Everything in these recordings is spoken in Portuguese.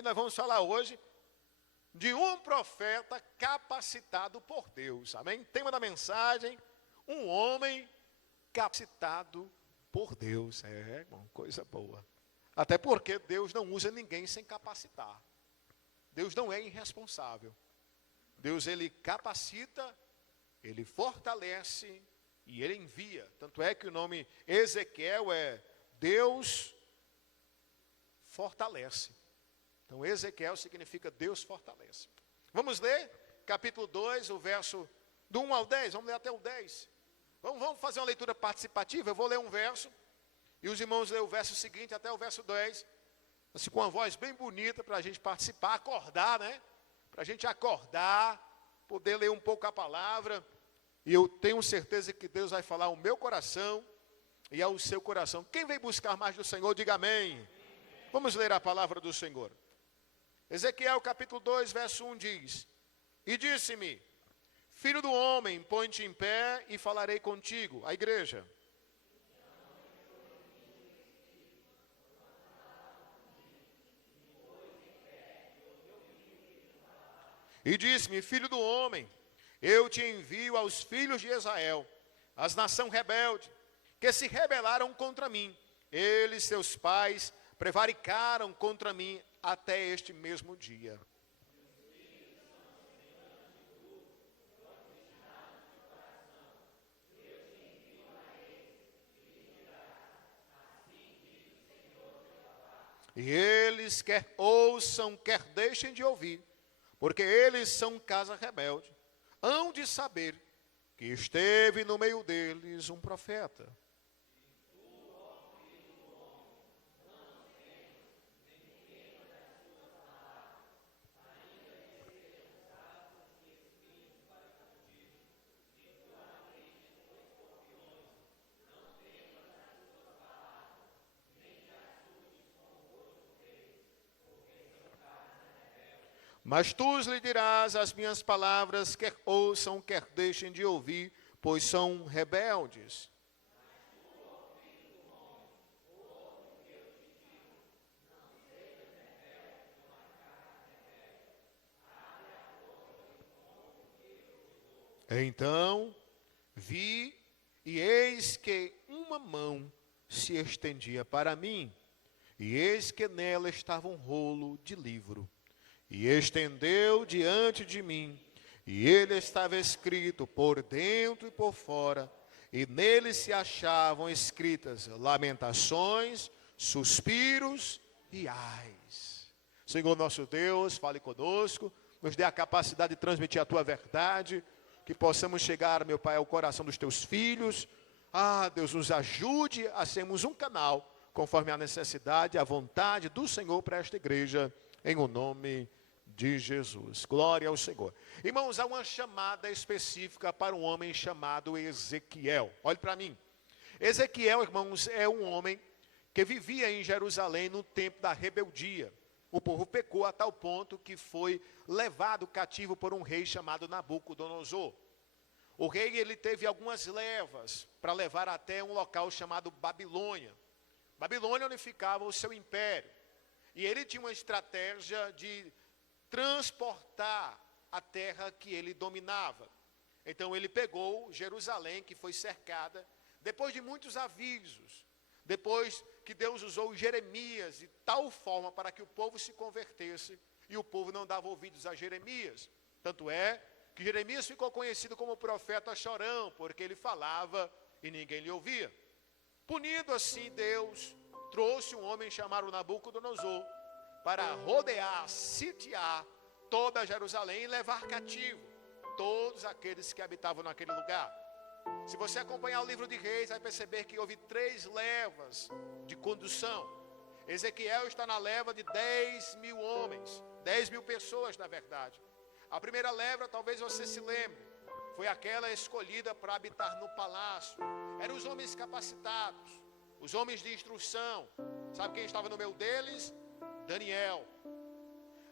aí nós vamos falar hoje de um profeta capacitado por Deus. Amém? Tema da mensagem, um homem capacitado por Deus. É, irmão, coisa boa. Até porque Deus não usa ninguém sem capacitar. Deus não é irresponsável. Deus, ele capacita, ele fortalece e ele envia. Tanto é que o nome Ezequiel é Deus fortalece. Então Ezequiel significa Deus fortalece. Vamos ler capítulo 2, o verso do 1 ao 10. Vamos ler até o 10. Vamos fazer uma leitura participativa. Eu vou ler um verso e os irmãos lerem o verso seguinte até o verso 10. Assim, com uma voz bem bonita para a gente participar, acordar, né? Para a gente acordar, poder ler um pouco a palavra. E eu tenho certeza que Deus vai falar ao meu coração e ao seu coração. Quem vem buscar mais do Senhor, diga amém. Vamos ler a palavra do Senhor. Ezequiel capítulo 2, verso 1 diz: E disse-me, filho do homem, põe-te em pé e falarei contigo. A igreja. E disse-me, filho do homem, eu te envio aos filhos de Israel, as nação rebelde, que se rebelaram contra mim. Eles, seus pais, prevaricaram contra mim até este mesmo dia. E eles quer ouçam, quer deixem de ouvir, porque eles são casa rebelde, hão de saber que esteve no meio deles um profeta. Mas tu lhe dirás as minhas palavras, quer ouçam, quer deixem de ouvir, pois são rebeldes. Então vi, e eis que uma mão se estendia para mim, e eis que nela estava um rolo de livro. E estendeu diante de mim, e ele estava escrito por dentro e por fora, e nele se achavam escritas lamentações, suspiros e ais. Senhor nosso Deus, fale conosco, nos dê a capacidade de transmitir a tua verdade, que possamos chegar, meu Pai, ao coração dos teus filhos. Deus, nos ajude a sermos um canal, conforme a necessidade e a vontade do Senhor para esta igreja, em o nome de Jesus. Glória ao Senhor. Irmãos, há uma chamada específica para um homem chamado Ezequiel. Olhe para mim. Ezequiel, irmãos, é um homem que vivia em Jerusalém no tempo da rebeldia. O povo pecou a tal ponto que foi levado cativo por um rei chamado Nabucodonosor. O rei, ele teve algumas levas para levar até um local chamado Babilônia. Babilônia unificava o seu império. E ele tinha uma estratégia de transportar a terra que ele dominava. Então ele pegou Jerusalém, que foi cercada, depois de muitos avisos, depois que Deus usou Jeremias de tal forma para que o povo se convertesse, e o povo não dava ouvidos a Jeremias. Tanto é que Jeremias ficou conhecido como profeta chorão, porque ele falava e ninguém lhe ouvia. Punido assim, Deus trouxe um homem chamado Nabucodonosor para rodear, sitiar toda Jerusalém e levar cativo todos aqueles que habitavam naquele lugar. Se você acompanhar o livro de Reis, vai perceber que houve 3 levas de condução. Ezequiel está na leva de 10.000 homens, 10.000 pessoas na verdade. A primeira leva, talvez você se lembre, foi aquela escolhida para habitar no palácio. Eram os homens capacitados, os homens de instrução. Sabe quem estava no meio deles? Daniel.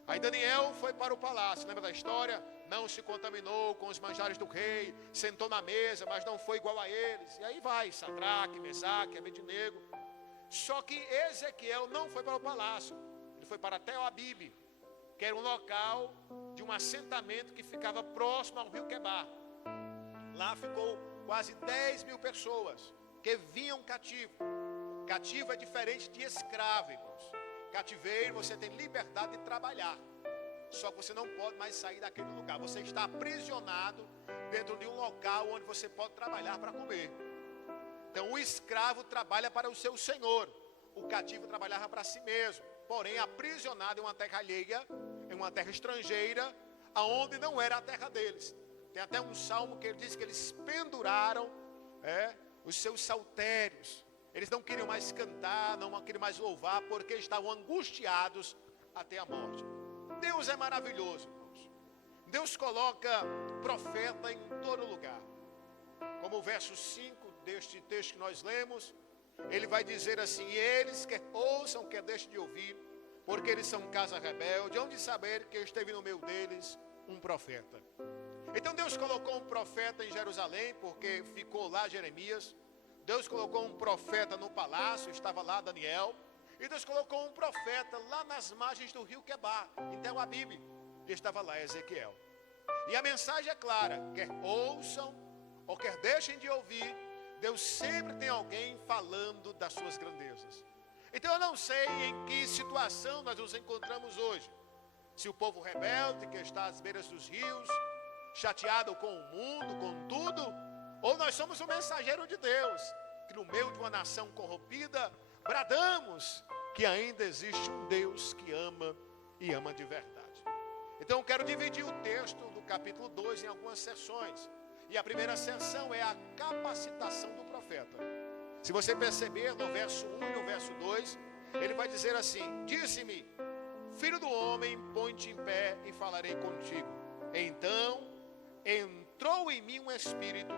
Aí Daniel foi para o palácio, lembra da história? Não se contaminou com os manjares do rei, sentou na mesa, mas não foi igual a eles. E aí vai, Sadraque, Mesaque, Abednego. Só que Ezequiel não foi para o palácio, ele foi para Tel Abibe, que era um local de um assentamento que ficava próximo ao rio Quebar. Lá ficou quase 10 mil pessoas que vinham cativo. Cativo é diferente de escravo, irmãos. Cativeiro, você tem liberdade de trabalhar. Só que você não pode mais sair daquele lugar. Você está aprisionado dentro de um local onde você pode trabalhar para comer. Então o escravo trabalha para o seu senhor. O cativo trabalhava para si mesmo. Porém aprisionado em uma terra alheia, em uma terra estrangeira, aonde não era a terra deles. Tem até um salmo que ele diz que eles penduraram os seus saltérios. Eles não queriam mais cantar, não queriam mais louvar, porque estavam angustiados até a morte. Deus é maravilhoso, irmãos. Deus coloca profeta em todo lugar. Como o verso 5 deste texto que nós lemos, ele vai dizer assim: e eles quer ouçam, quer deixem de ouvir, porque eles são casa rebelde, hão de saber que esteve no meio deles um profeta. Então Deus colocou um profeta em Jerusalém, porque ficou lá Jeremias. Deus colocou um profeta no palácio, estava lá Daniel. E Deus colocou um profeta lá nas margens do rio Quebar, em Tel Abibe, e estava lá Ezequiel. E a mensagem é clara: quer ouçam ou quer deixem de ouvir, Deus sempre tem alguém falando das suas grandezas. Então eu não sei em que situação nós nos encontramos hoje. Se o povo rebelde que está às beiras dos rios, chateado com o mundo, com tudo, ou nós somos o mensageiro de Deus, que no meio de uma nação corrompida, bradamos que ainda existe um Deus que ama e ama de verdade. Então eu quero dividir o texto do capítulo 2 em algumas sessões. E a primeira sessão é a capacitação do profeta. Se você perceber no verso 1 e no verso 2, ele vai dizer assim: disse-me, filho do homem, põe-te em pé e falarei contigo. Então entrou em mim um espírito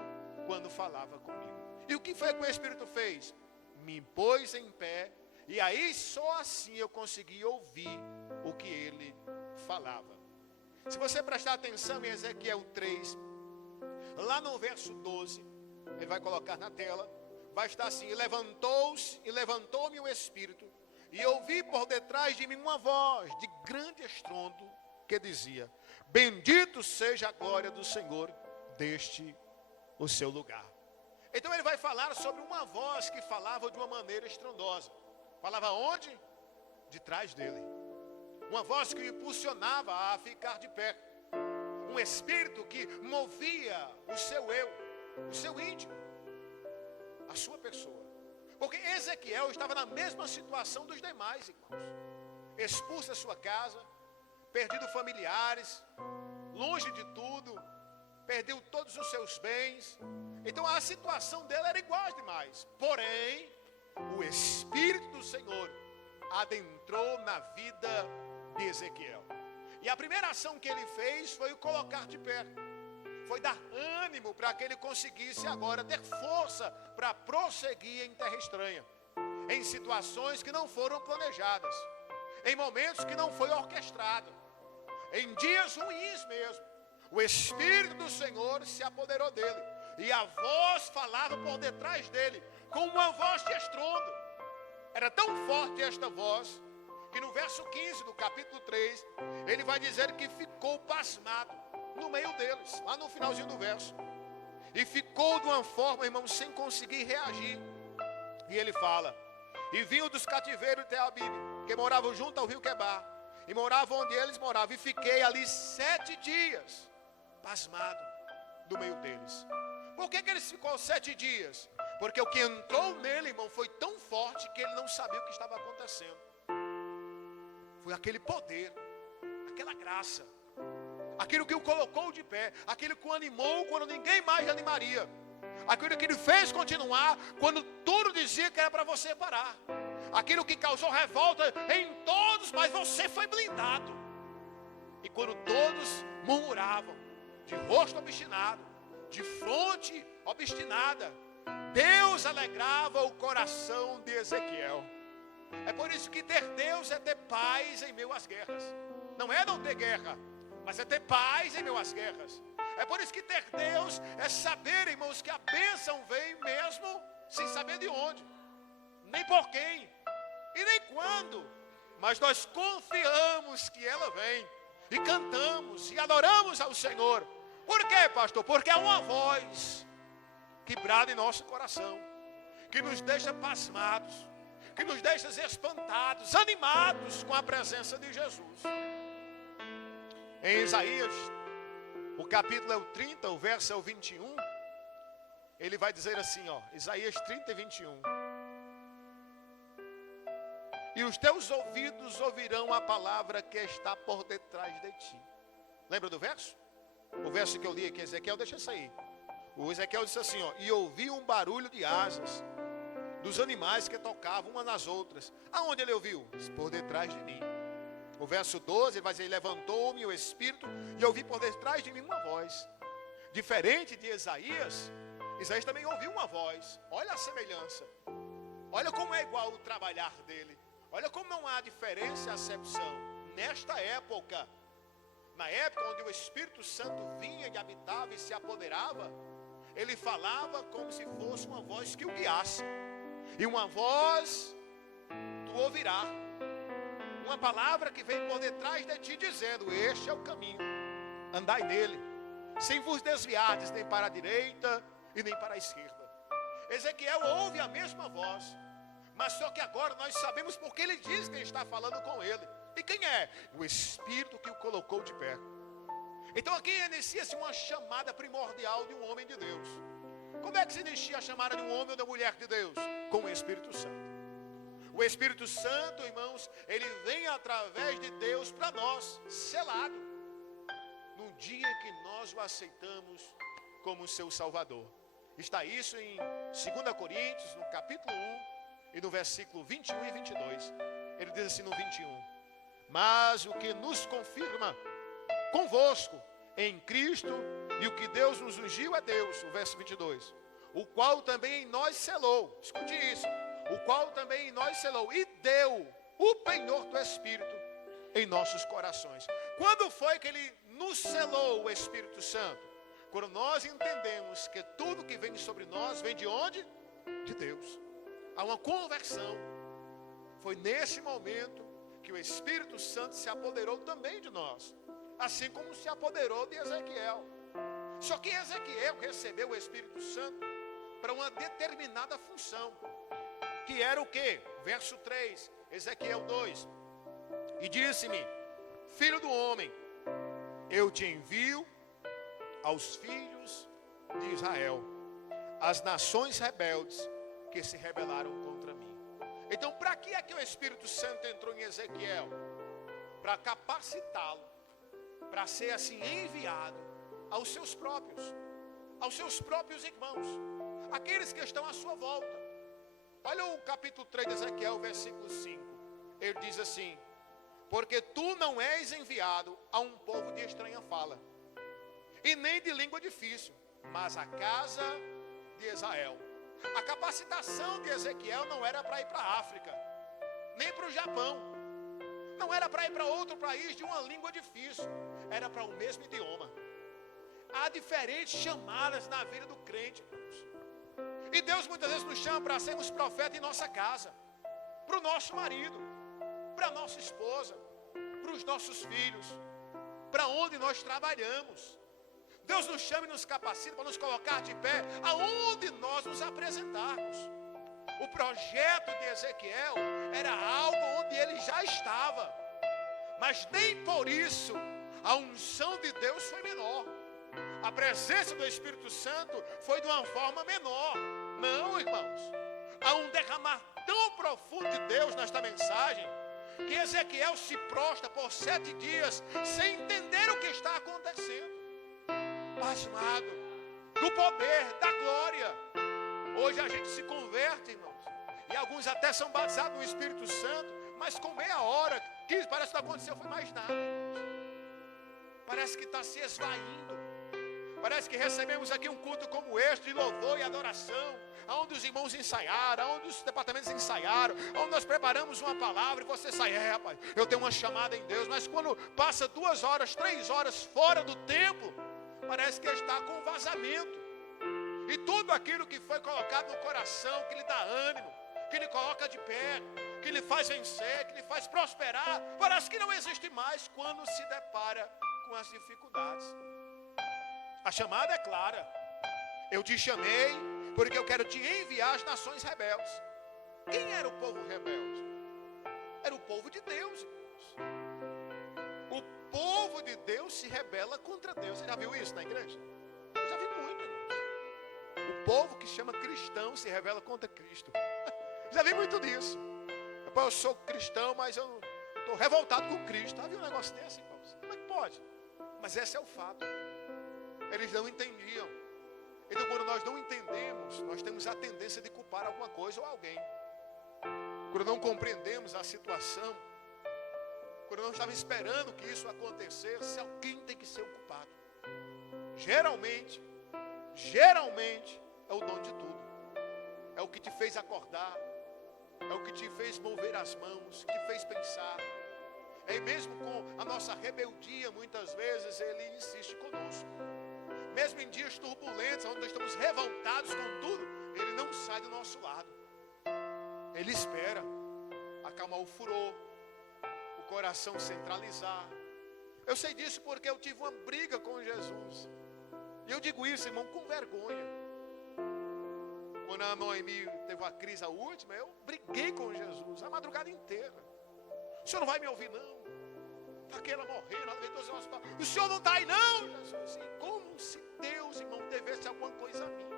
quando falava comigo. E o que foi que o espírito fez? Me pôs em pé, e aí só assim eu consegui ouvir o que ele falava. Se você prestar atenção em Ezequiel 3, lá no verso 12, ele vai colocar na tela, vai estar assim: e levantou-me o espírito, e ouvi por detrás de mim uma voz de grande estrondo, que dizia: bendito seja a glória do Senhor deste o seu lugar. Então ele vai falar sobre uma voz que falava de uma maneira estrondosa. Falava onde? De trás dele. Uma voz que o impulsionava a ficar de pé. Um espírito que movia o seu eu, o seu íntimo, a sua pessoa. Porque Ezequiel estava na mesma situação dos demais, irmãos. Expulso da sua casa, perdido familiares, longe de tudo, perdeu todos os seus bens. Então a situação dele era igual às demais. Porém, o Espírito do Senhor adentrou na vida de Ezequiel. E a primeira ação que ele fez foi o colocar de pé. Foi dar ânimo para que ele conseguisse agora ter força para prosseguir em terra estranha. Em situações que não foram planejadas. Em momentos que não foi orquestrado. Em dias ruins mesmo. O Espírito do Senhor se apoderou dele. E a voz falava por detrás dele, com uma voz de estrondo. Era tão forte esta voz, que no verso 15 do capítulo 3, ele vai dizer que ficou pasmado no meio deles, lá no finalzinho do verso. E ficou de uma forma, irmão, sem conseguir reagir. E ele fala: e vinham dos cativeiros de Tel Abibe, que moravam junto ao rio Quebar, e moravam onde eles moravam, e fiquei ali 7 dias, pasmado no meio deles. Por que ele ficou 7 dias? Porque o que entrou nele, irmão, foi tão forte que ele não sabia o que estava acontecendo. Foi aquele poder, aquela graça, aquilo que o colocou de pé, aquilo que o animou quando ninguém mais animaria, aquilo que ele fez continuar quando tudo dizia que era para você parar, aquilo que causou revolta em todos, mas você foi blindado. E quando todos murmuravam, de rosto obstinado, de fronte obstinada, Deus alegrava o coração de Ezequiel. É por isso que ter Deus é ter paz em meio às guerras. Não é não ter guerra, mas é ter paz em meio às guerras. É por isso que ter Deus é saber, irmãos, que a bênção vem mesmo sem saber de onde, nem por quem e nem quando, mas nós confiamos que ela vem, e cantamos, e adoramos ao Senhor. Por quê, pastor? Porque é uma voz que brada em nosso coração, que nos deixa pasmados, que nos deixa espantados, animados com a presença de Jesus. Em Isaías, o capítulo é o 30, o verso é o 21, ele vai dizer assim, Isaías 30 e 21. E os teus ouvidos ouvirão a palavra que está por detrás de ti. Lembra do verso? O verso que eu li aqui, Ezequiel, deixa isso aí. O Ezequiel disse assim, e ouvi um barulho de asas dos animais que tocavam umas nas outras. Aonde ele ouviu? Por detrás de mim. O verso 12, ele vai dizer, levantou-me o Espírito e ouvi por detrás de mim uma voz. Diferente de Isaías, Isaías também ouviu uma voz. Olha a semelhança. Olha como é igual o trabalhar dele. Olha como não há diferença e acepção. Nesta época, na época onde o Espírito Santo vinha e habitava e se apoderava, ele falava como se fosse uma voz que o guiasse. E uma voz tu ouvirá. Uma palavra que vem por detrás de ti dizendo, este é o caminho, andai nele, sem vos desviardes nem para a direita e nem para a esquerda. Ezequiel ouve a mesma voz, mas só que agora nós sabemos porque ele diz que está falando com ele. E quem é? O Espírito que o colocou de pé. Então aqui inicia-se uma chamada primordial de um homem de Deus. Como é que se inicia a chamada de um homem ou da mulher de Deus? Com o Espírito Santo. O Espírito Santo, irmãos, ele vem através de Deus para nós, selado, no dia que nós o aceitamos como seu Salvador. Está isso em 2 Coríntios, no capítulo 1, e no versículo 21 e 22. Ele diz assim no 21, mas o que nos confirma convosco em Cristo, e o que Deus nos ungiu é Deus, o verso 22, o qual também em nós selou, escute isso, o qual também em nós selou, e deu o penhor do Espírito em nossos corações. Quando foi que ele nos selou, o Espírito Santo? Quando nós entendemos que tudo que vem sobre nós vem de onde? De Deus. Há uma conversão. Foi nesse momento que o Espírito Santo se apoderou também de nós, assim como se apoderou de Ezequiel. Só que Ezequiel recebeu o Espírito Santo para uma determinada função, que era o quê? Verso 3, Ezequiel 2. E disse-me, filho do homem, eu te envio aos filhos de Israel, as nações rebeldes que se rebelaram contra mim. Então, para que é que o Espírito Santo entrou em Ezequiel? Para capacitá-lo, para ser assim enviado aos seus próprios irmãos, aqueles que estão à sua volta. Olha o capítulo 3 de Ezequiel, versículo 5. Ele diz assim, porque tu não és enviado a um povo de estranha fala, e nem de língua difícil, mas a casa de Israel. A capacitação de Ezequiel não era para ir para a África, nem para o Japão, não era para ir para outro país de uma língua difícil, era para o mesmo idioma. Há diferentes chamadas na vida do crente, irmãos. E Deus muitas vezes nos chama para sermos profetas em nossa casa, para o nosso marido, para a nossa esposa, para os nossos filhos, para onde nós trabalhamos. Deus nos chama e nos capacita para nos colocar de pé aonde nós nos apresentarmos. O projeto de Ezequiel era algo onde ele já estava, mas nem por isso a unção de Deus foi menor. A presença do Espírito Santo foi de uma forma menor. Não, irmãos. Há um derramar tão profundo de Deus nesta mensagem, que Ezequiel se prostra por 7 dias sem entender o que está acontecendo. Pasmado do poder, da glória. Hoje a gente se converte, irmãos, e alguns até são batizados no Espírito Santo, mas com meia hora, que parece que não aconteceu, foi mais nada, irmãos. Parece que está se esvaindo. Parece que recebemos aqui um culto como este, de louvor e adoração, onde os irmãos ensaiaram, onde os departamentos ensaiaram, onde nós preparamos uma palavra e você sai, rapaz, eu tenho uma chamada em Deus, mas quando passa 2 horas, 3 horas fora do templo, parece que está com vazamento. E tudo aquilo que foi colocado no coração, que lhe dá ânimo, que lhe coloca de pé, que lhe faz vencer, que lhe faz prosperar, parece que não existe mais quando se depara com as dificuldades. A chamada é clara. Eu te chamei porque eu quero te enviar às nações rebeldes. Quem era o povo rebelde? Era o povo de Deus, irmãos. O povo de Deus se rebela contra Deus. Você já viu isso na igreja? Eu já vi muito, irmãos. O povo que chama cristão se rebela contra Cristo. Já vi muito disso. Eu sou cristão, mas eu estou revoltado com Cristo. Já viu um negócio desse, irmãos? Como é que pode? Mas esse é o fato. Eles não entendiam. Então, quando nós não entendemos, nós temos a tendência de culpar alguma coisa ou alguém. Quando não compreendemos a situação, quando não estamos esperando que isso acontecesse, alguém tem que ser o culpado. Geralmente, é o dono de tudo. É o que te fez acordar, é o que te fez mover as mãos, que te fez pensar. É mesmo com a nossa rebeldia, muitas vezes ele insiste conosco. Mesmo em dias turbulentos, onde nós estamos revoltados com tudo, ele não sai do nosso lado. Ele espera acalmar o furor, o coração centralizar. Eu sei disso porque eu tive uma briga com Jesus. E eu digo isso, irmão, com vergonha. Quando a Noemi teve uma crise a última, eu briguei com Jesus a madrugada inteira. O senhor não vai me ouvir, não. Está aquela morrendo, o senhor não está aí, não, Jesus. E como se Deus, irmão, devesse alguma coisa a mim.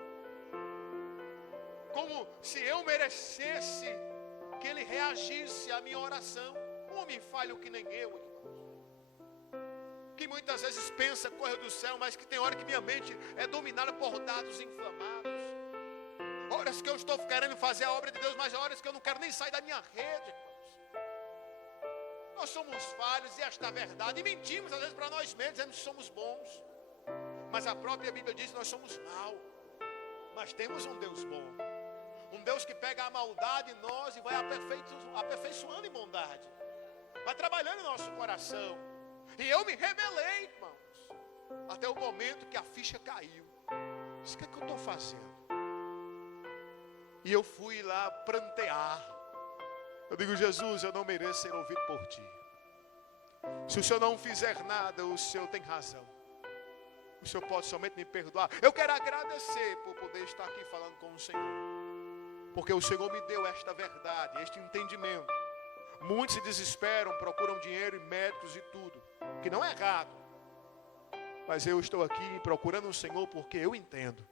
Como se eu merecesse que ele reagisse à minha oração. Um homem falho que nem eu, irmãos. Que muitas vezes pensa coisa do céu, mas que tem hora que minha mente é dominada por dados inflamados. Horas que eu estou querendo fazer a obra de Deus, mas horas que eu não quero nem sair da minha rede, irmãos. Nós somos falhos e esta é a verdade. E mentimos às vezes para nós mesmos, dizemos que somos bons. Mas a própria Bíblia diz que nós somos maus. Mas temos um Deus bom. Um Deus que pega a maldade em nós e vai aperfeiçoando em bondade. Vai trabalhando em nosso coração. E eu me rebelei, irmãos. Até o momento que a ficha caiu. Isso que é que eu estou fazendo? E eu fui lá prantear. Eu digo, Jesus, eu não mereço ser ouvido por ti. Se o Senhor não fizer nada, o Senhor tem razão. O Senhor pode somente me perdoar. Eu quero agradecer por poder estar aqui falando com o Senhor. Porque o Senhor me deu esta verdade, este entendimento. Muitos se desesperam, procuram dinheiro e médicos e tudo. Que não é errado. Mas eu estou aqui procurando o Senhor porque eu entendo.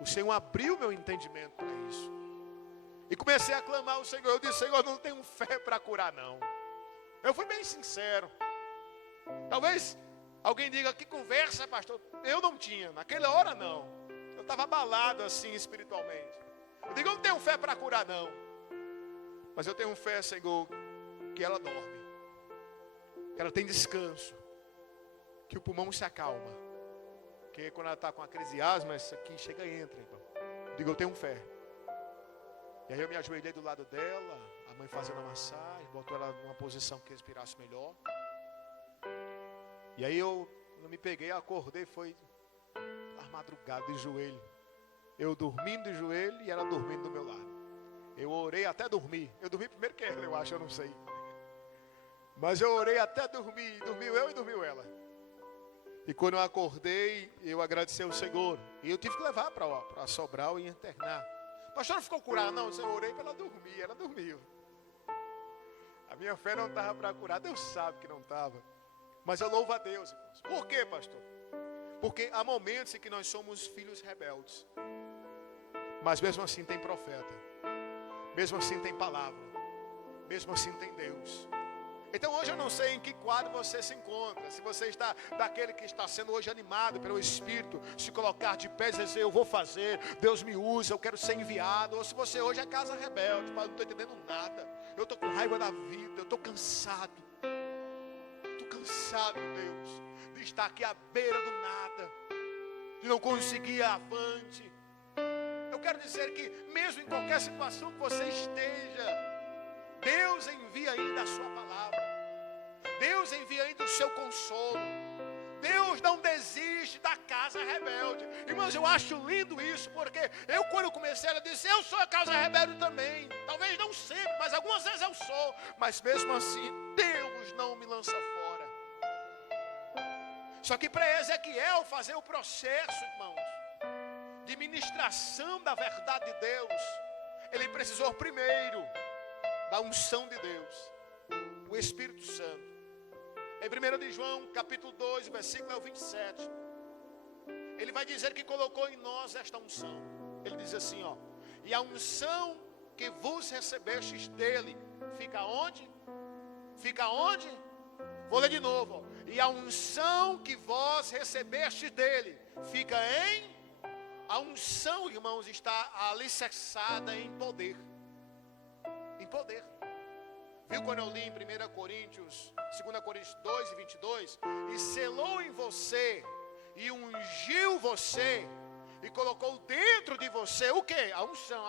O Senhor abriu meu entendimento para isso. E comecei a clamar ao Senhor. Eu disse, Senhor, não tenho fé para curar, não. Eu fui bem sincero. Talvez alguém diga, que conversa, pastor. Eu não tinha, naquela hora não. Eu estava abalado assim espiritualmente. Eu digo, eu não tenho fé para curar, não. Mas eu tenho fé, Senhor, que ela dorme. Que ela tem descanso. Que o pulmão se acalma. Porque quando ela está com a crise de asma, isso aqui chega e entra, irmão. Eu digo, eu tenho fé. E aí eu me ajoelhei do lado dela, a mãe fazendo a massagem, botou ela numa posição que respirasse melhor. E aí eu me peguei, acordei, foi a madrugada de joelho. Eu dormindo de joelho e ela dormindo do meu lado. Eu orei até dormir. Eu dormi primeiro que ela, eu acho, eu não sei. Mas eu orei até dormir. Dormiu eu e dormiu ela. E quando eu acordei, eu agradeci ao Senhor. E eu tive que levar para Sobral e internar. Pastor, não ficou curado? Não, eu orei para ela dormir, ela dormiu. A minha fé não estava para curar, Deus sabe que não estava. Mas eu louvo a Deus, irmãos. Por quê, pastor? Porque há momentos em que nós somos filhos rebeldes. Mas mesmo assim tem profeta. Mesmo assim tem palavra. Mesmo assim tem Deus. Então hoje eu não sei em que quadro você se encontra. Se você está daquele que está sendo hoje animado pelo Espírito, se colocar de pé e dizer, eu vou fazer, Deus me usa, eu quero ser enviado. Ou se você hoje é casa rebelde, mas não estou entendendo nada. Eu estou com raiva da vida, eu estou cansado. Estou cansado, Deus, de estar aqui à beira do nada, de não conseguir ir avante. Eu quero dizer que mesmo em qualquer situação que você esteja, Deus envia ainda a sua palavra. Deus envia ainda o seu consolo. Deus não desiste da casa rebelde. Irmãos, eu acho lindo isso, porque eu, quando comecei, eu disse, eu sou a casa rebelde também. Talvez não sempre, mas algumas vezes eu sou. Mas mesmo assim, Deus não me lança fora. Só que para Ezequiel fazer o processo, irmãos, de ministração da verdade de Deus, ele precisou primeiro da unção de Deus, o Espírito Santo. Em 1 de João, capítulo 2, versículo 27, ele vai dizer que colocou em nós esta unção. Ele diz assim, ó, e a unção que vos recebestes dele, fica onde? Fica onde? Vou ler de novo, ó. E a unção que vós recebestes dele, fica em... A unção, irmãos, está alicerçada em poder. Em poder. Viu quando eu li em 1 Coríntios, 2 Coríntios 2 e 22? E selou em você, e ungiu você, e colocou dentro de você o quê? A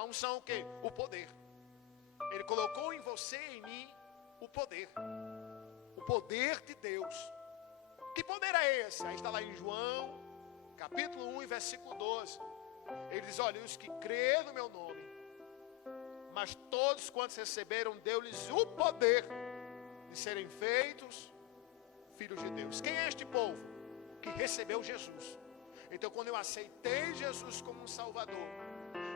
unção o quê? O poder. Ele colocou em você e em mim o poder de Deus. Que poder é esse? Aí está lá em João, capítulo 1 e versículo 12. Ele diz, olha, os que crêem no meu nome, mas todos quantos receberam, deu-lhes o poder de serem feitos filhos de Deus. Quem é este povo? Que recebeu Jesus. Então, quando eu aceitei Jesus como um Salvador,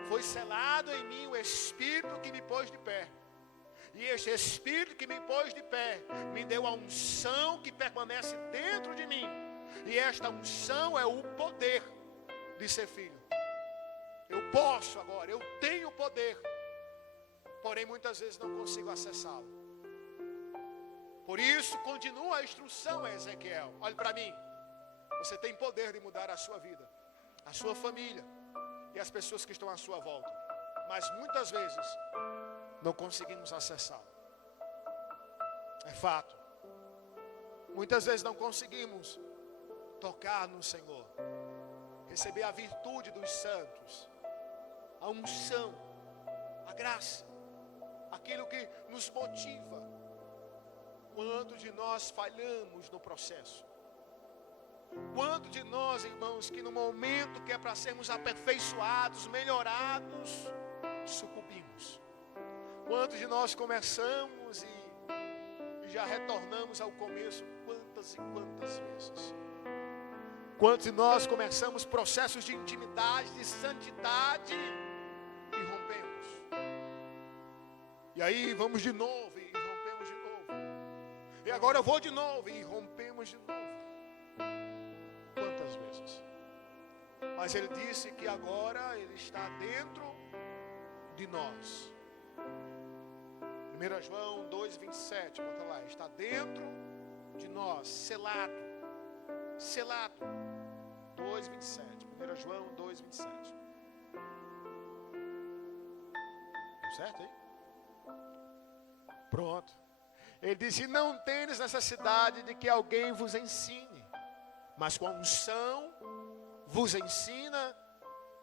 foi selado em mim o Espírito que me pôs de pé. E este Espírito que me pôs de pé, me deu a unção que permanece dentro de mim. E esta unção é o poder de ser filho. Eu posso agora, eu tenho poder. Porém, muitas vezes não consigo acessá-lo. Por isso, continua a instrução a Ezequiel. Olhe para mim. Você tem poder de mudar a sua vida, a sua família e as pessoas que estão à sua volta. Mas muitas vezes não conseguimos acessá-lo. É fato. Muitas vezes não conseguimos tocar no Senhor, receber a virtude dos santos, a unção, a graça, aquilo que nos motiva. Quanto de nós falhamos no processo? Quanto de nós, irmãos, que no momento que é para sermos aperfeiçoados, melhorados, sucumbimos? Quantos de nós começamos e já retornamos ao começo quantas e quantas vezes? Quantos de nós começamos processos de intimidade, de santidade e rompemos? E aí vamos de novo e rompemos de novo. E agora eu vou de novo e rompemos de novo. Quantas vezes? Mas ele disse que agora ele está dentro de nós. 1 João 2,27, bota lá, está dentro de nós, selado, 2,27, 1 João 2,27, certo, hein? Pronto, ele disse, não tendes necessidade de que alguém vos ensine, mas com a unção vos ensina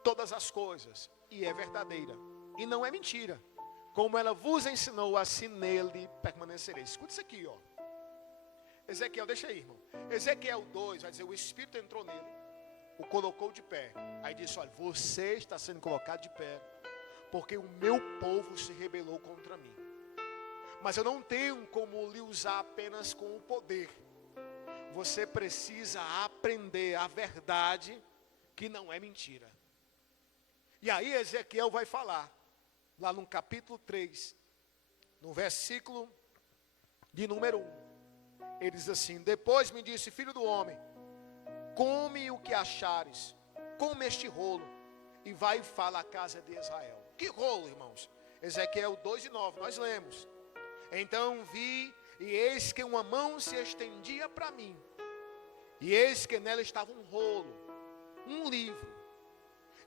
todas as coisas, e é verdadeira, e não é mentira. Como ela vos ensinou, assim nele permanecereis. Escuta isso aqui, ó. Ezequiel, deixa aí, irmão. Ezequiel 2 vai dizer, o Espírito entrou nele, o colocou de pé. Aí disse, olha, você está sendo colocado de pé, porque o meu povo se rebelou contra mim. Mas eu não tenho como lhe usar apenas com o poder. Você precisa aprender a verdade, que não é mentira. E aí Ezequiel vai falar. Lá no capítulo 3, no versículo de número 1, ele diz assim, depois me disse, filho do homem, come o que achares, come este rolo, e vai e fala à casa de Israel. Que rolo, irmãos? Ezequiel 2:9, nós lemos. Então vi, e eis que uma mão se estendia para mim, e eis que nela estava um rolo, um livro.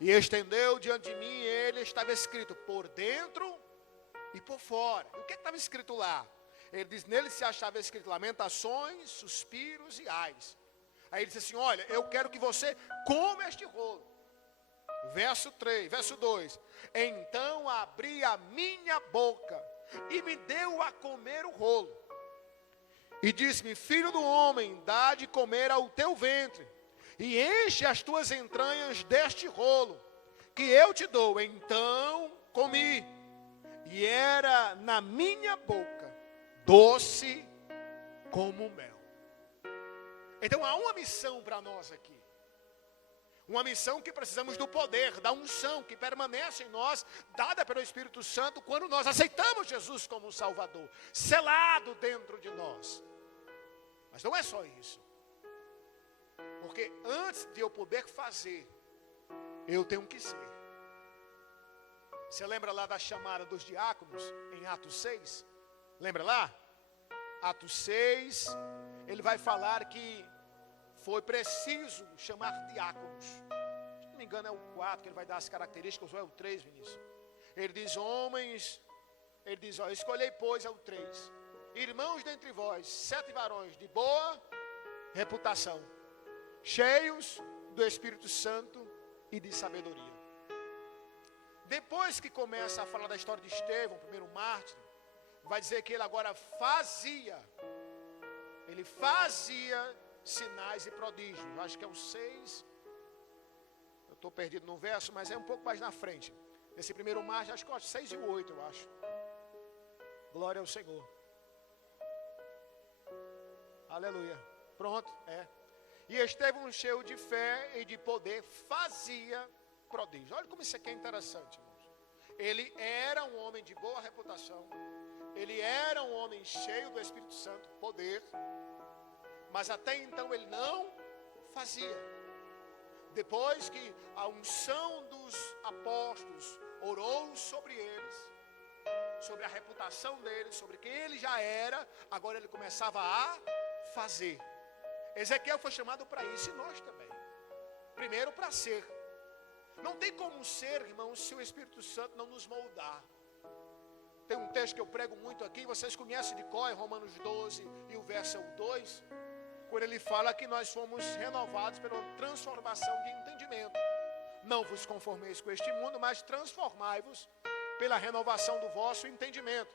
E estendeu diante de mim, e ele estava escrito por dentro e por fora. E o que estava escrito lá? Ele diz, nele se achava escrito lamentações, suspiros e ais. Aí ele disse assim, olha, eu quero que você coma este rolo. Verso 2. Então abri a minha boca e me deu a comer o rolo. E disse-me: filho do homem, dá de comer ao teu ventre, e enche as tuas entranhas deste rolo, que eu te dou. Então comi, e era na minha boca doce como mel. Então há uma missão para nós aqui. Uma missão que precisamos do poder, da unção que permanece em nós, dada pelo Espírito Santo, quando nós aceitamos Jesus como Salvador, selado dentro de nós. Mas não é só isso. Porque antes de eu poder fazer, eu tenho que ser. Você lembra lá da chamada dos diáconos, em Atos 6? Lembra lá? Atos 6, ele vai falar que foi preciso chamar diáconos. Se não me engano é o 4 que ele vai dar as características, ou é o 3, Vinícius? Ele diz: homens, ele diz: ó, escolhei, pois, é o 3. Irmãos dentre vós, 7 varões de boa reputação, cheios do Espírito Santo e de sabedoria. Depois que começa a falar da história de Estevão, o primeiro mártir, vai dizer que ele agora fazia sinais e prodígios. Eu acho que é o 6. Eu estou perdido no verso, mas é um pouco mais na frente. Nesse primeiro mártir, acho que é 6 e 8, eu acho. Glória ao Senhor. Aleluia. Pronto, é. E Estevão, cheio de fé e de poder, fazia prodígios. Olha como isso aqui é interessante, irmãos. Ele era um homem de boa reputação. Ele era um homem cheio do Espírito Santo, poder. Mas até então ele não fazia. Depois que a unção dos apóstolos orou sobre eles, sobre a reputação deles, sobre quem ele já era, agora ele começava a fazer. Ezequiel foi chamado para isso, e nós também. Primeiro para ser. Não tem como ser, irmãos, se o Espírito Santo não nos moldar. Tem um texto que eu prego muito aqui, vocês conhecem de cor, Romanos 12, e o verso é o 2, quando ele fala que nós fomos renovados pela transformação de entendimento. Não vos conformeis com este mundo, mas transformai-vos pela renovação do vosso entendimento.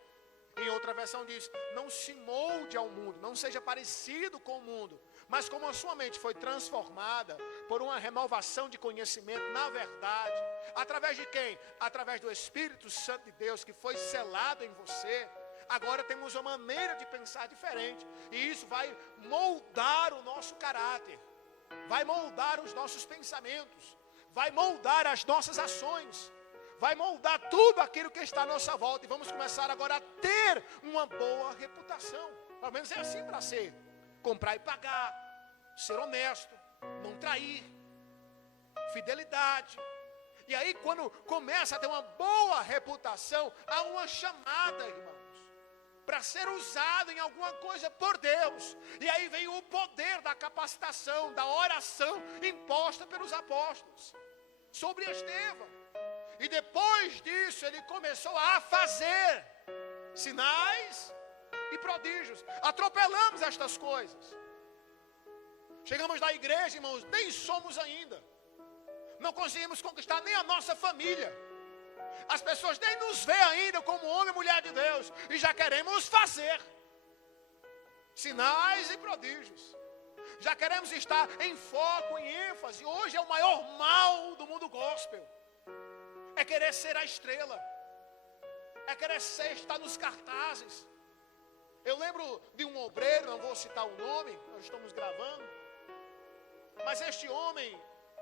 Em outra versão diz: não se molde ao mundo, não seja parecido com o mundo, mas como a sua mente foi transformada por uma renovação de conhecimento na verdade, através de quem? Através do Espírito Santo de Deus, que foi selado em você. Agora temos uma maneira de pensar diferente, e isso vai moldar o nosso caráter, vai moldar os nossos pensamentos, vai moldar as nossas ações, vai moldar tudo aquilo que está à nossa volta, e vamos começar agora a ter uma boa reputação. Pelo menos é assim para ser: comprar e pagar, ser honesto, não trair, fidelidade. E aí, quando começa a ter uma boa reputação, há uma chamada, irmãos, para ser usado em alguma coisa por Deus. E aí vem o poder da capacitação, da oração imposta pelos apóstolos sobre Estevão. E depois disso ele começou a fazer sinais e prodígios. Atropelamos estas coisas. Chegamos na igreja, irmãos, nem somos ainda. Não conseguimos conquistar nem a nossa família. As pessoas nem nos veem ainda como homem e mulher de Deus, e já queremos fazer sinais e prodígios. Já queremos estar em foco, em ênfase. Hoje é o maior mal do mundo gospel. É querer ser a estrela. É querer estar nos cartazes. Eu lembro de um obreiro, não vou citar o nome, nós estamos gravando. Mas este homem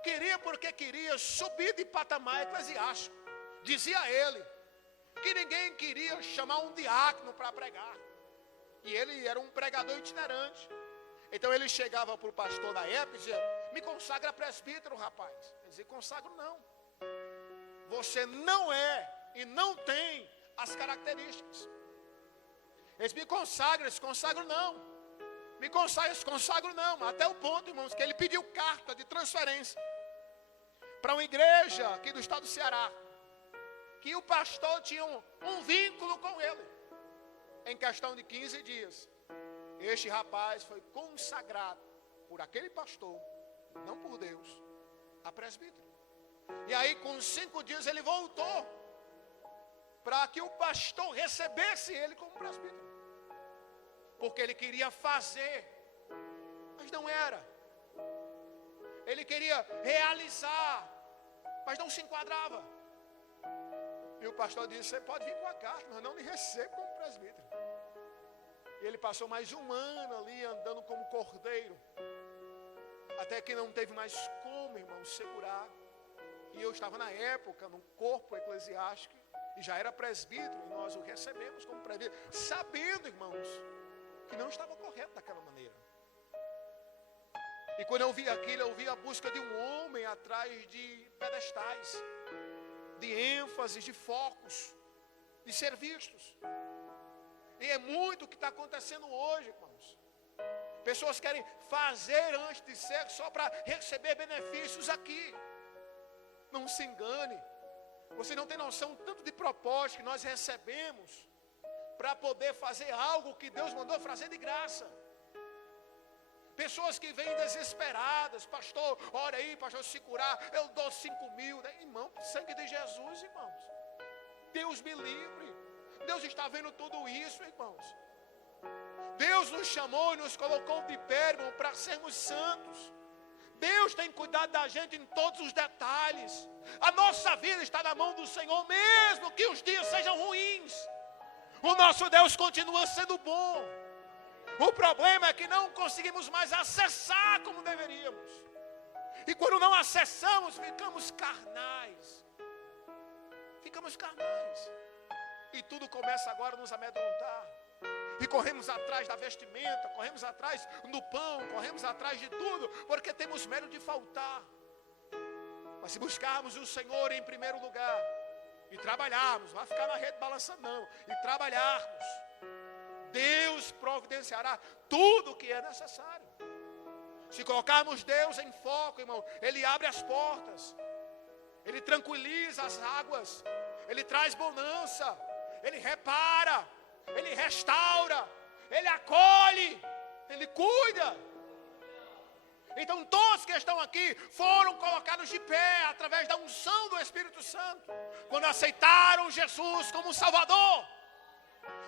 queria, porque queria, subir de patamar eclesiástico. Dizia ele que ninguém queria chamar um diácono para pregar. E ele era um pregador itinerante. Então ele chegava para o pastor da época e dizia: me consagra presbítero, rapaz. Ele dizia: consagro não. Você não é e não tem as características. Eles me consagram, eles consagro não. Me consagro não. Até o ponto, irmãos, que ele pediu carta de transferência para uma igreja aqui do estado do Ceará, que o pastor tinha um vínculo com ele. Em questão de 15 dias, este rapaz foi consagrado por aquele pastor, não por Deus, a presbítero. E aí, com 5 dias, ele voltou para que o pastor recebesse ele como presbítero. porque ele queria fazer, mas não era. Ele queria realizar, mas não se enquadrava. E o pastor disse: você pode vir com a carta, mas não lhe recebo como presbítero. E ele passou mais um ano ali andando como cordeiro, até que não teve mais como, irmãos, segurar. E eu estava na época no corpo eclesiástico e já era presbítero, e nós o recebemos como presbítero, sabendo, irmãos, que não estava correto daquela maneira. E quando eu vi aquilo, eu vi a busca de um homem atrás de pedestais, de ênfases, de focos, de ser vistos. E é muito o que está acontecendo hoje, irmãos. Pessoas querem fazer antes de ser só para receber benefícios aqui. Não se engane. Você não tem noção tanto de propósito que nós recebemos para poder fazer algo que Deus mandou fazer de graça. Pessoas que vêm desesperadas: pastor, ora aí, pastor, se curar, eu dou 5.000. Irmão, sangue de Jesus, irmãos. Deus me livre. Deus está vendo tudo isso, irmãos. Deus nos chamou e nos colocou de pé, irmão, para sermos santos. Deus tem cuidado da gente em todos os detalhes. A nossa vida está na mão do Senhor, mesmo que os dias sejam ruins. O nosso Deus continua sendo bom. O problema é que não conseguimos mais acessar como deveríamos. E quando não acessamos, ficamos carnais. Ficamos carnais. E tudo começa agora a nos amedrontar. E corremos atrás da vestimenta, corremos atrás do pão, corremos atrás de tudo, porque temos medo de faltar. Mas se buscarmos o Senhor em primeiro lugar, e trabalharmos, não vai ficar na rede balançando não, e trabalharmos, Deus providenciará tudo o que é necessário. Se colocarmos Deus em foco, irmão, Ele abre as portas, Ele tranquiliza as águas, Ele traz bonança, Ele repara, Ele restaura, Ele acolhe, Ele cuida. Então todos que estão aqui foram colocados de pé através da unção do Espírito Santo, quando aceitaram Jesus como Salvador.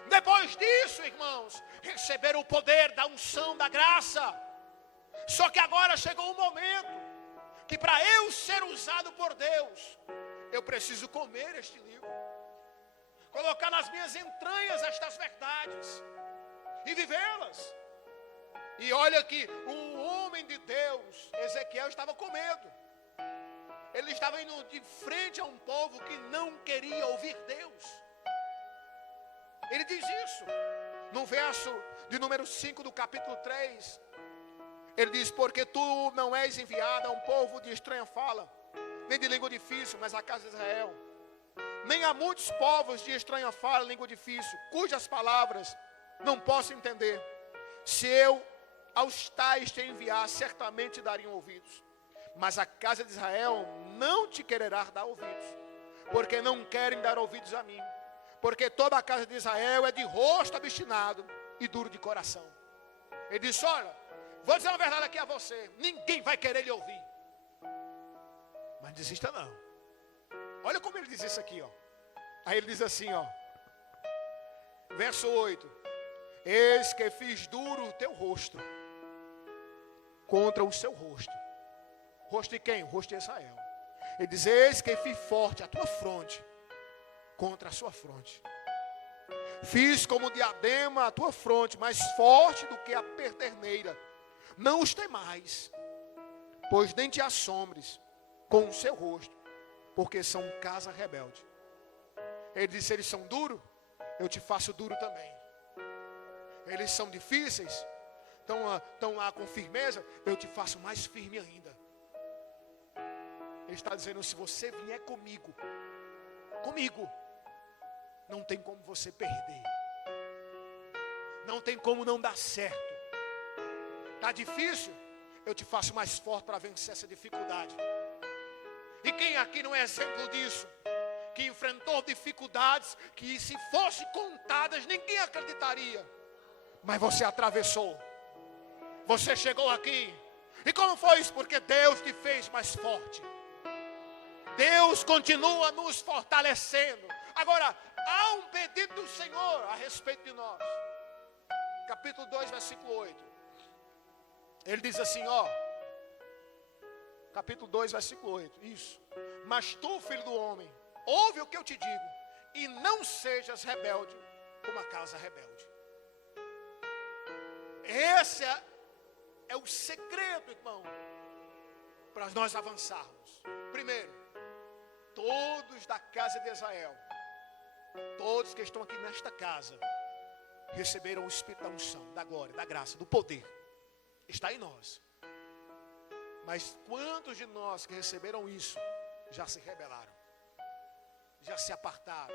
Depois disso, irmãos, receberam o poder da unção da graça. Só que agora chegou um momento que para eu ser usado por Deus, eu preciso comer este livro, colocar nas minhas entranhas estas verdades e vivê-las. E olha que o homem de Deus, Ezequiel, estava com medo. Ele estava indo de frente a um povo que não queria ouvir Deus. Ele diz isso no verso de número 5 do capítulo 3. Ele diz: porque tu não és enviado a um povo de estranha fala, nem de língua difícil, mas a casa de Israel. Nem a muitos povos de estranha fala, língua difícil, cujas palavras não posso entender. Se eu aos tais te enviar, certamente dariam ouvidos. Mas a casa de Israel não te quererá dar ouvidos, porque não querem dar ouvidos a mim. Porque toda a casa de Israel é de rosto obstinado e duro de coração. Ele disse: olha, vou dizer uma verdade aqui a você, ninguém vai querer lhe ouvir. Mas desista não. Olha como ele diz isso aqui, ó. Aí ele diz assim, ó, verso 8: eis que fiz duro o teu rosto contra o seu rosto. Rosto de quem? O rosto de Israel. Ele diz: eis que fiz forte a tua fronte contra a sua fronte. Fiz como diadema a tua fronte, mais forte do que a perterneira. Não os temais, pois nem te assombres com o seu rosto, porque são casa rebelde. Ele disse: eles são duros, eu te faço duro também. Eles são difíceis, estão lá com firmeza, eu te faço mais firme ainda. Ele está dizendo: se você vier comigo, não tem como você perder. Não tem como não dar certo. Está difícil? Eu te faço mais forte para vencer essa dificuldade. E quem aqui não é exemplo disso? Que enfrentou dificuldades que, se fossem contadas, ninguém acreditaria. Mas você atravessou. Você chegou aqui. E como foi isso? Porque Deus te fez mais forte. Deus continua nos fortalecendo. Agora, há um pedido do Senhor a respeito de nós. capítulo 2, versículo 8. Ele diz assim, ó. Capítulo 2, versículo 8. Isso. Mas tu, filho do homem, ouve o que eu te digo, e não sejas rebelde como a casa rebelde. Esse é o segredo, irmão, para nós avançarmos. Primeiro, todos da casa de Israel, todos que estão aqui nesta casa, receberam o Espírito da unção, da glória, da graça, do poder. Está em nós. Mas quantos de nós que receberam isso, já se rebelaram? Já se apartaram?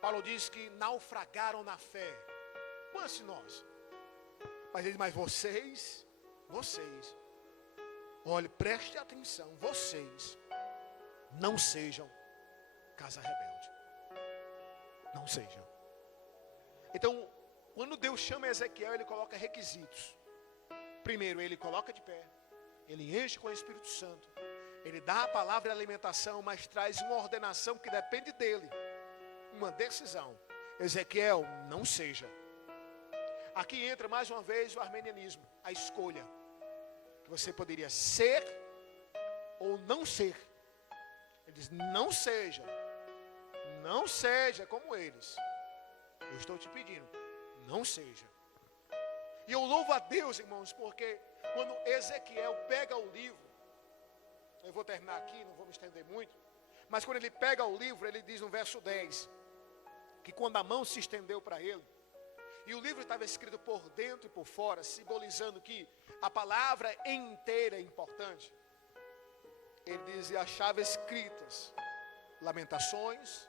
Paulo diz que naufragaram na fé. Quantos de nós? Mas ele diz, mas vocês, olhe, preste atenção, vocês não sejam casa rebelde. Não sejam. Então, quando Deus chama Ezequiel, ele coloca requisitos. Primeiro, ele coloca de pé. Ele enche com o Espírito Santo. Ele dá a palavra de alimentação, mas traz uma ordenação que depende dele. Uma decisão. Ezequiel, não seja. Aqui entra mais uma vez o arminianismo. A escolha. Que você poderia ser ou não ser. Ele diz, não seja. Não seja como eles. Eu estou te pedindo, não seja. E eu louvo a Deus, irmãos, porque quando Ezequiel pega o livro, eu vou terminar aqui, não vou me estender muito, mas quando ele pega o livro, ele diz no verso 10, que quando a mão se estendeu para ele, e o livro estava escrito por dentro e por fora, simbolizando que a palavra inteira é importante, ele diz, e achava escritas, lamentações,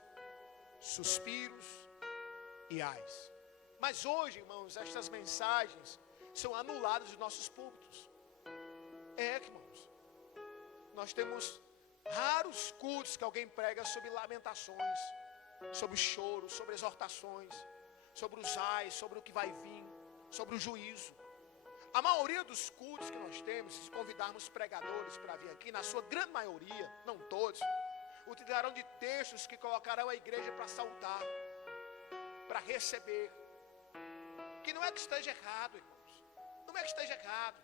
suspiros e ais. Mas hoje, irmãos, estas mensagens são anuladas dos nossos púlpitos. Irmãos, nós temos raros cultos que alguém prega sobre lamentações, sobre choro, sobre exortações, sobre os ais, sobre o que vai vir, sobre o juízo. A maioria dos cultos que nós temos, se convidarmos pregadores para vir aqui, na sua grande maioria, não todos, utilizarão de textos que colocarão a igreja para saltar, para receber. Que não é que esteja errado, irmãos. Não é que esteja errado.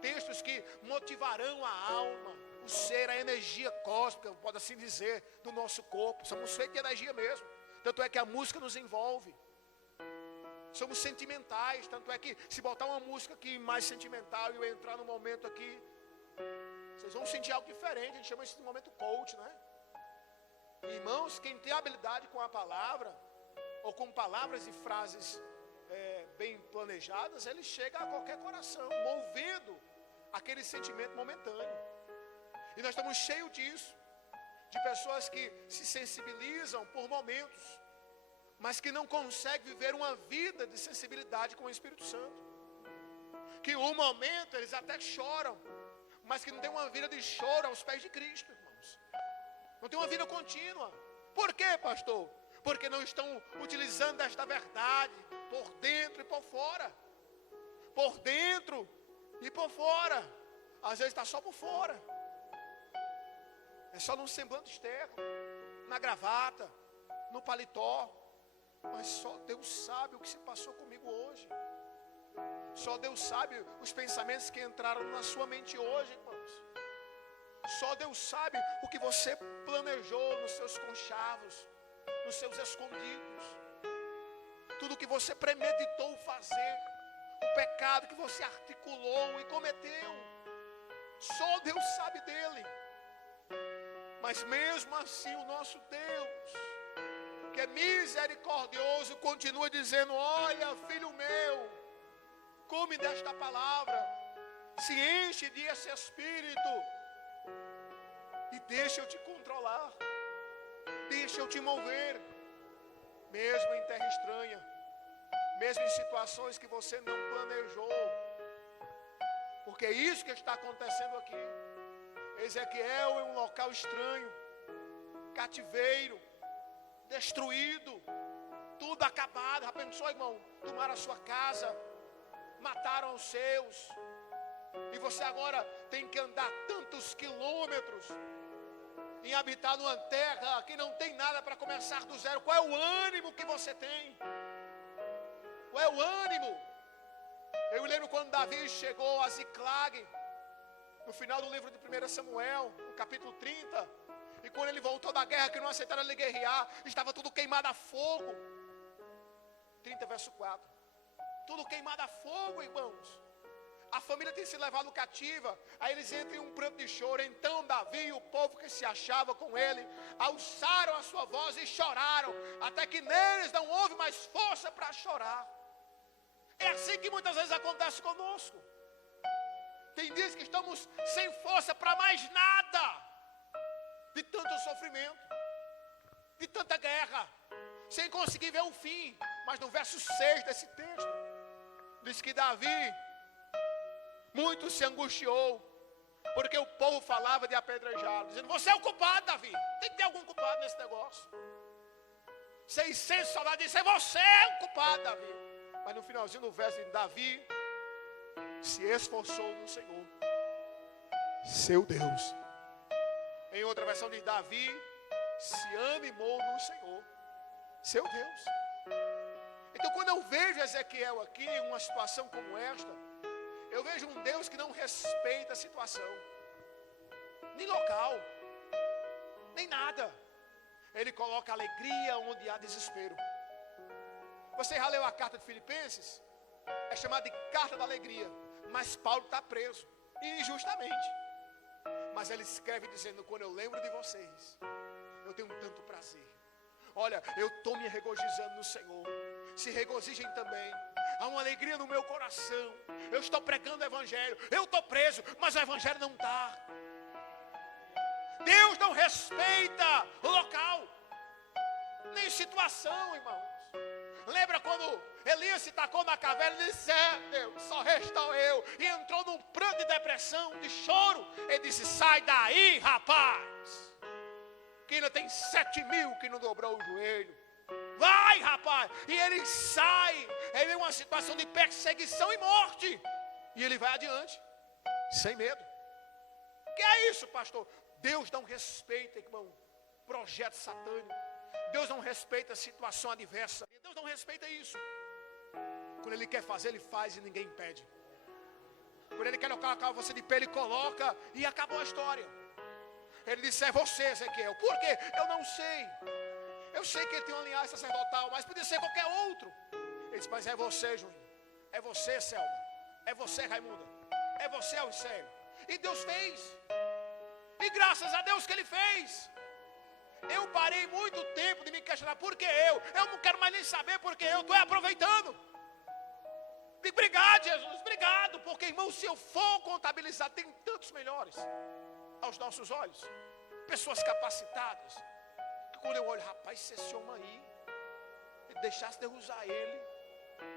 Textos que motivarão a alma, o ser, a energia cósmica, pode assim dizer, do nosso corpo. Somos feitos de energia mesmo. Tanto é que a música nos envolve. Somos sentimentais. Tanto é que se botar uma música aqui mais sentimental e eu entrar no momento aqui, vocês vão sentir algo diferente. A gente chama isso de momento coach, né? Irmãos, quem tem habilidade com a palavra, ou com palavras e frases bem planejadas, ele chega a qualquer coração, movendo aquele sentimento momentâneo. E nós estamos cheios disso, de pessoas que se sensibilizam por momentos, mas que não conseguem viver uma vida de sensibilidade com o Espírito Santo. Que um momento eles até choram, mas que não tem uma vida de choro aos pés de Cristo, irmãos. Não tem uma vida contínua. Por quê, pastor? Porque não estão utilizando esta verdade por dentro e por fora. Por dentro e por fora. Às vezes está só por fora. É só num semblante externo, na gravata, no paletó. Mas só Deus sabe o que se passou comigo hoje. Só Deus sabe os pensamentos que entraram na sua mente hoje, irmãos. Só Deus sabe o que você planejou nos seus conchavos, nos seus escondidos, tudo que você premeditou fazer, o pecado que você articulou e cometeu, só Deus sabe dele. Mas mesmo assim o nosso Deus, que é misericordioso, continua dizendo, olha, filho meu, come desta palavra, se enche desse Espírito, e deixa eu te controlar, deixa eu te mover, mesmo em terra estranha, mesmo em situações que você não planejou, porque é isso que está acontecendo aqui. Ezequiel é um local estranho, cativeiro, destruído, tudo acabado. Já pensou, irmão? Tomaram a sua casa, mataram os seus, e você agora tem que andar tantos quilômetros em habitar numa terra que não tem nada para começar do zero. Qual é o ânimo que você tem? Qual é o ânimo? Eu me lembro quando Davi chegou a Ziclag, no final do livro de 1 Samuel, no capítulo 30. E quando ele voltou da guerra, que não aceitaram ele guerrear, estava tudo queimado a fogo. 30 verso 4. Tudo queimado a fogo, irmãos. A família tem sido levada cativa. Aí eles entram em um pranto de choro. Então Davi e o povo que se achava com ele alçaram a sua voz e choraram, até que neles não houve mais força para chorar. É assim que muitas vezes acontece conosco. Tem dias que estamos sem força para mais nada, de tanto sofrimento, de tanta guerra, sem conseguir ver o fim. Mas no verso 6 desse texto, diz que Davi muito se angustiou, porque o povo falava de apedrejá-lo, dizendo: você é o culpado, Davi. Tem que ter algum culpado nesse negócio. 600 soldados disseram: você é o culpado, Davi. Mas no finalzinho do verso, Davi se esforçou no Senhor, seu Deus. Em outra versão diz: Davi se animou no Senhor, seu Deus. Então quando eu vejo Ezequiel aqui, em uma situação como esta, eu vejo um Deus que não respeita a situação, nem local, nem nada. Ele coloca alegria onde há desespero. Você já leu a carta de Filipenses? É chamada de carta da alegria. Mas Paulo está preso, injustamente. Mas ele escreve dizendo: quando eu lembro de vocês, eu tenho tanto prazer. Olha, eu estou me regozijando no Senhor. Se regozijem também. Há uma alegria no meu coração. Eu estou pregando o evangelho. Eu estou preso, mas o evangelho não está. Deus não respeita o local, nem situação, irmãos. Lembra quando Elias se tacou na caverna e disse: Deus, só restou eu. E entrou num pranto de depressão, de choro. Ele disse: sai daí, rapaz, que ainda tem 7.000 que não dobrou o joelho. Vai, rapaz. E ele sai. Ele é uma situação de perseguição e morte. E ele vai adiante, sem medo. Que é isso, pastor? Deus não respeita, irmão, projeto satânico. Deus não respeita a situação adversa. Deus não respeita isso. Quando Ele quer fazer, Ele faz e ninguém impede. Quando Ele quer colocar você de pé, Ele coloca e acabou a história. Ele disse: é você, Ezequiel. Por quê? Eu não sei. Eu sei que ele tem uma linhagem sacerdotal, mas podia ser qualquer outro. Ele disse: mas é você, Júnior. É você, Selma. É você, Raimunda. É você, Alcélio. E Deus fez. E graças a Deus que Ele fez. Eu parei muito tempo de me questionar: por que eu? Eu não quero mais nem saber porque eu estou aproveitando. Digo: obrigado, Jesus, obrigado. Porque, irmão, se eu for contabilizar, tem tantos melhores aos nossos olhos. Pessoas capacitadas. Que quando eu olho: rapaz, se esse homem aí, ele deixasse Deus usar ele.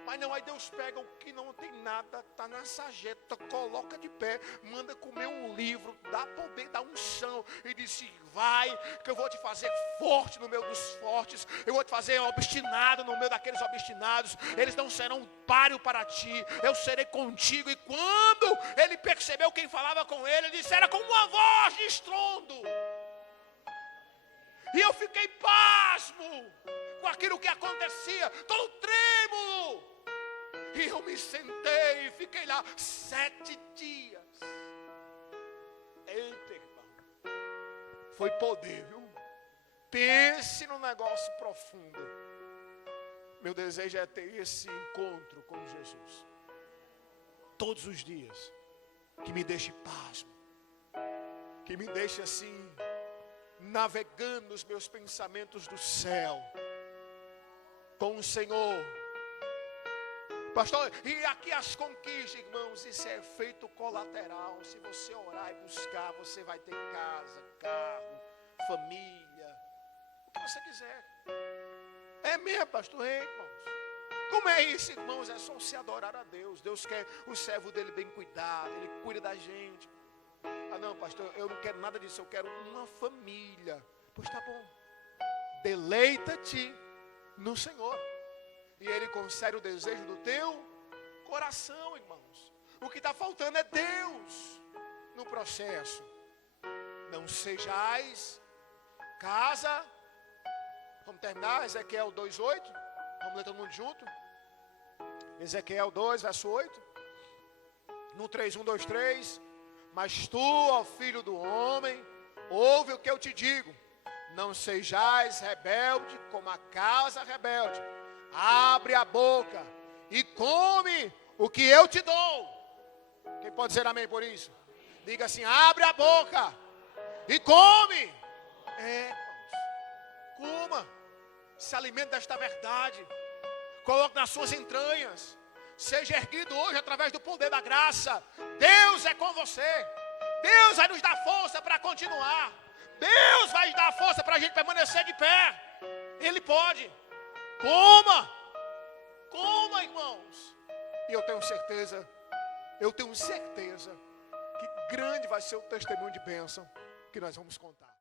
Mas não, aí Deus pega o que não tem nada, está na sarjeta, coloca de pé, manda comer um livro, dá poder, dá unção, e disse: vai, que eu vou te fazer forte no meio dos fortes, eu vou te fazer obstinado no meio daqueles obstinados, eles não serão páreo para ti, eu serei contigo. E quando ele percebeu quem falava com ele, ele disse: era como uma voz de estrondo. E eu fiquei pasmo com aquilo que acontecia, todo trêmulo. E eu me sentei e fiquei lá 7 dias. Eita, irmão, foi poder, viu? Pense num negócio profundo. Meu desejo é ter esse encontro com Jesus todos os dias, que me deixe pasmo, que me deixe assim, navegando os meus pensamentos do céu com o Senhor. Pastor, e aqui as conquistas, irmãos, isso é efeito colateral. Se você orar e buscar, você vai ter casa, carro, família, o que você quiser. É mesmo, pastor, irmãos. Como é isso, irmãos? É só se adorar a Deus. Deus quer o servo dele bem cuidado, Ele cuida da gente. Ah não, pastor, eu não quero nada disso, eu quero uma família. Pois tá bom, deleita-te no Senhor, e Ele concede o desejo do teu coração, irmãos. O que está faltando é Deus no processo. Não sejais casa. Vamos terminar, Ezequiel 2:8. Vamos ler todo mundo junto. Ezequiel 2, verso 8. No 3, 1, 2, 3. Mas tu, ó filho do homem, ouve o que eu te digo. Não sejais rebelde como a casa rebelde. Abre a boca e come o que eu te dou. Quem pode dizer amém por isso? Diga assim, abre a boca e come. Coma. Se alimente desta verdade. Coloque nas suas entranhas. Seja erguido hoje através do poder da graça. Deus é com você. Deus vai nos dar força para continuar. Deus vai nos dar força para a gente permanecer de pé. Ele pode. Coma. Coma, irmãos. E eu tenho certeza que grande vai ser o testemunho de bênção que nós vamos contar.